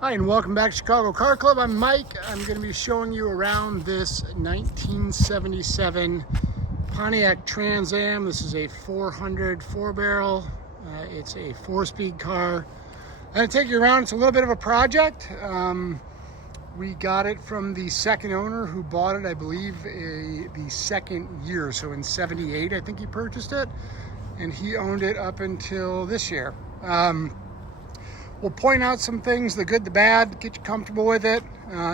Hi, and welcome back to Chicago Car Club. I'm Mike. I'm going to be showing you around this 1977 Pontiac Trans Am. This is a 400 4-barrel. It's a 4-speed car. I'm going to take you around. It's a little bit of a project. We got it from the second owner who bought it, I believe, the second year. So in 78, I think he purchased it. And he owned it up until this year. We'll point out some things, the good, the bad, get you comfortable with it.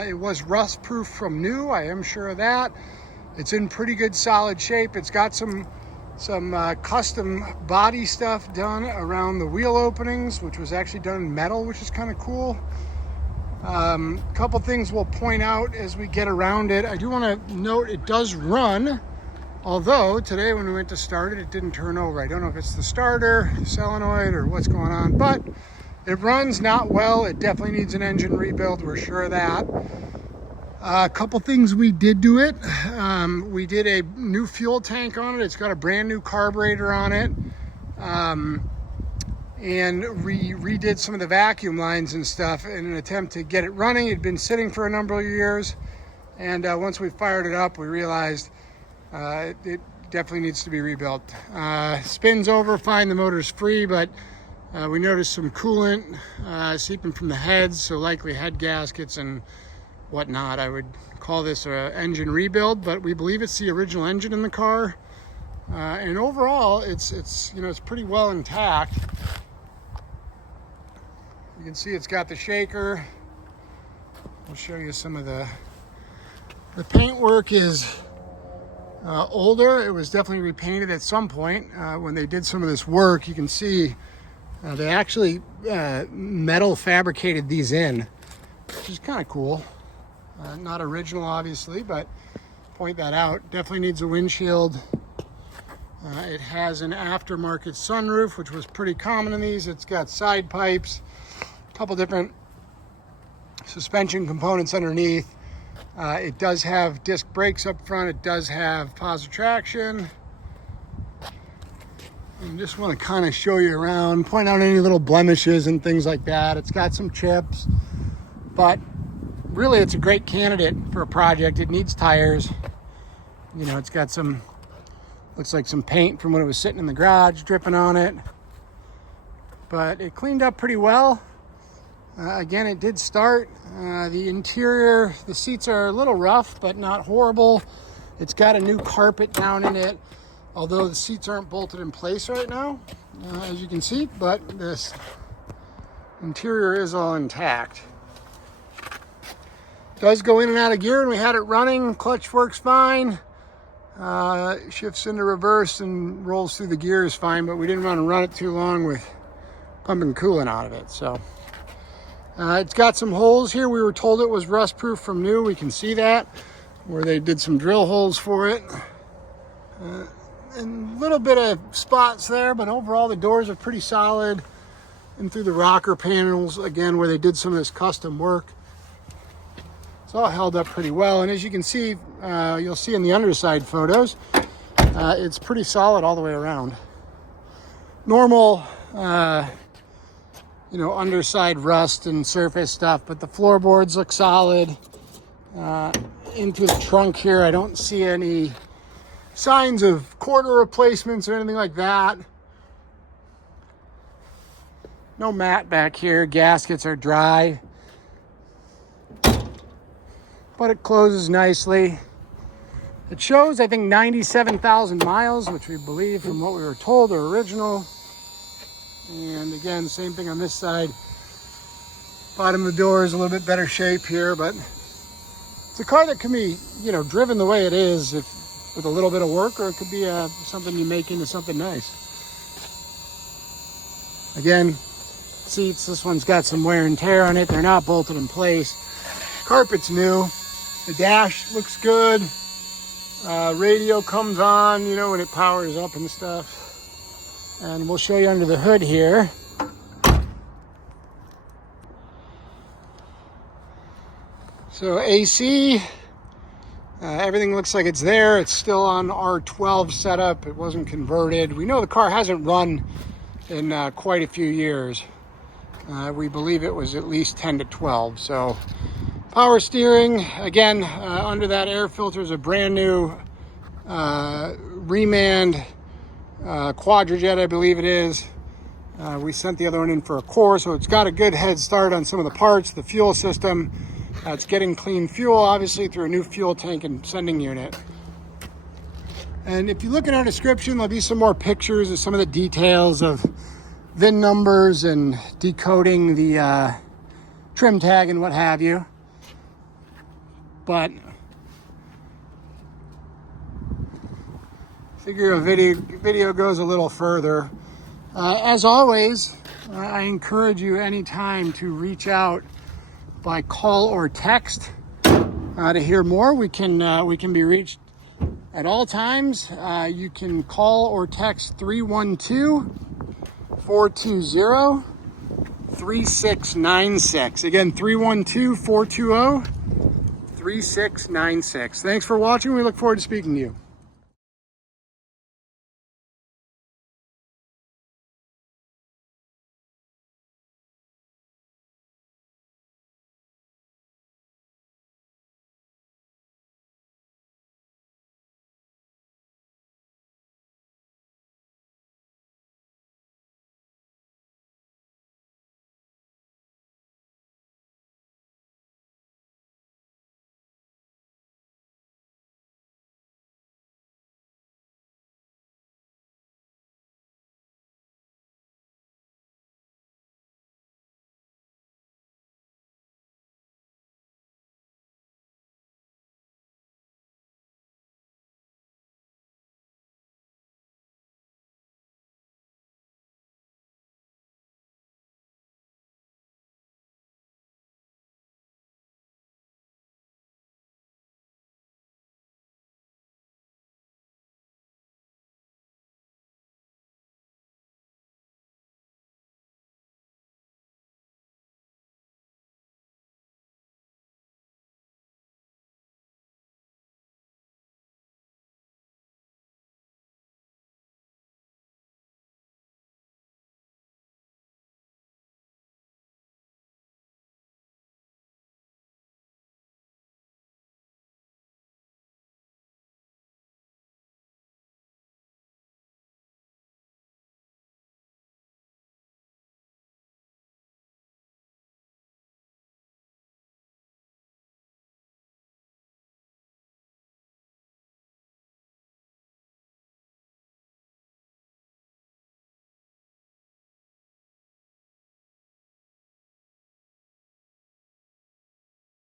It was rust proof from new, I am sure of that. It's in pretty good solid shape. It's got some custom body stuff done around the wheel openings, which was actually done in metal, which is kind of cool. A couple things we'll point out as we get around it. I do want to note it does run, although today when we went to start it, it didn't turn over. I don't know if it's the starter, the solenoid, or what's going on, but it runs not well. It definitely needs an engine rebuild. We're sure of that. A couple things we did to it. We did a new fuel tank on it. It's got a brand new carburetor on it. And redid some of the vacuum lines and stuff in an attempt to get it running. It had been sitting for a number of years. And once we fired it up, we realized it definitely needs to be rebuilt. Spins over fine, the motor's free, but we noticed some coolant seeping from the heads, so likely head gaskets and whatnot. I would call this an engine rebuild, but we believe it's the original engine in the car. And overall, it's pretty well intact. You can see it's got the shaker. I'll show you some of the paintwork is older. It was definitely repainted at some point. When they did some of this work, you can see they actually metal fabricated these in, which is kind of cool. Not original, obviously, but point that out. Definitely needs a windshield. It has an aftermarket sunroof, which was pretty common in these. It's got side pipes, a couple different suspension components underneath. It does have disc brakes up front. It does have positive traction. And just want to kind of show you around, point out any little blemishes and things like that. It's got some chips, but really it's a great candidate for a project. It needs tires. You know, it's got some, looks like some paint from when it was sitting in the garage dripping on it, but it cleaned up pretty well. Again, it did start. The interior, the seats are a little rough, but not horrible. It's got a new carpet down in it, although the seats aren't bolted in place right now, as you can see, but this interior is all intact. Does go in and out of gear, and we had it running. Clutch works fine. Shifts into reverse and rolls through the gears fine, but we didn't want to run it too long with pumping coolant out of it. So it's got some holes here. We were told it was rust proof from new. We can see that where they did some drill holes for it. And a little bit of spots there, but overall the doors are pretty solid. And through the rocker panels, again, where they did some of this custom work, it's all held up pretty well. And as you can see, you'll see in the underside photos, it's pretty solid all the way around. Normal, underside rust and surface stuff, but the floorboards look solid. Into the trunk here, I don't see any signs of quarter replacements or anything like that. No mat back here. Gaskets are dry, but it closes nicely. It shows, I think, 97,000 miles, which we believe from what we were told are original. And again, same thing on this side. Bottom of the door is a little bit better shape here, but it's a car that can be, driven the way it is with a little bit of work, or it could be something you make into something nice. Again, seats, this one's got some wear and tear on it. They're not bolted in place. Carpet's new. The dash looks good. Radio comes on, when it powers up and stuff. And we'll show you under the hood here. So AC, everything looks like it's there. It's still on R12 setup. It wasn't converted. We know the car hasn't run in quite a few years. We believe it was at least 10 to 12. So power steering, again, under that air filter is a brand new Remand Quadrajet, I believe it is. We sent the other one in for a core, so it's got a good head start on some of the parts. The fuel system, it's getting clean fuel, obviously, through a new fuel tank and sending unit. And if you look at our description, there'll be some more pictures of some of the details of VIN numbers and decoding the trim tag and what have you. But I figure a video goes a little further. As always, I encourage you anytime to reach out by call or text to hear more. We can be reached at all times. You can call or text 312-420-3696. Again, 312-420-3696. Thanks for watching. We look forward to speaking to you.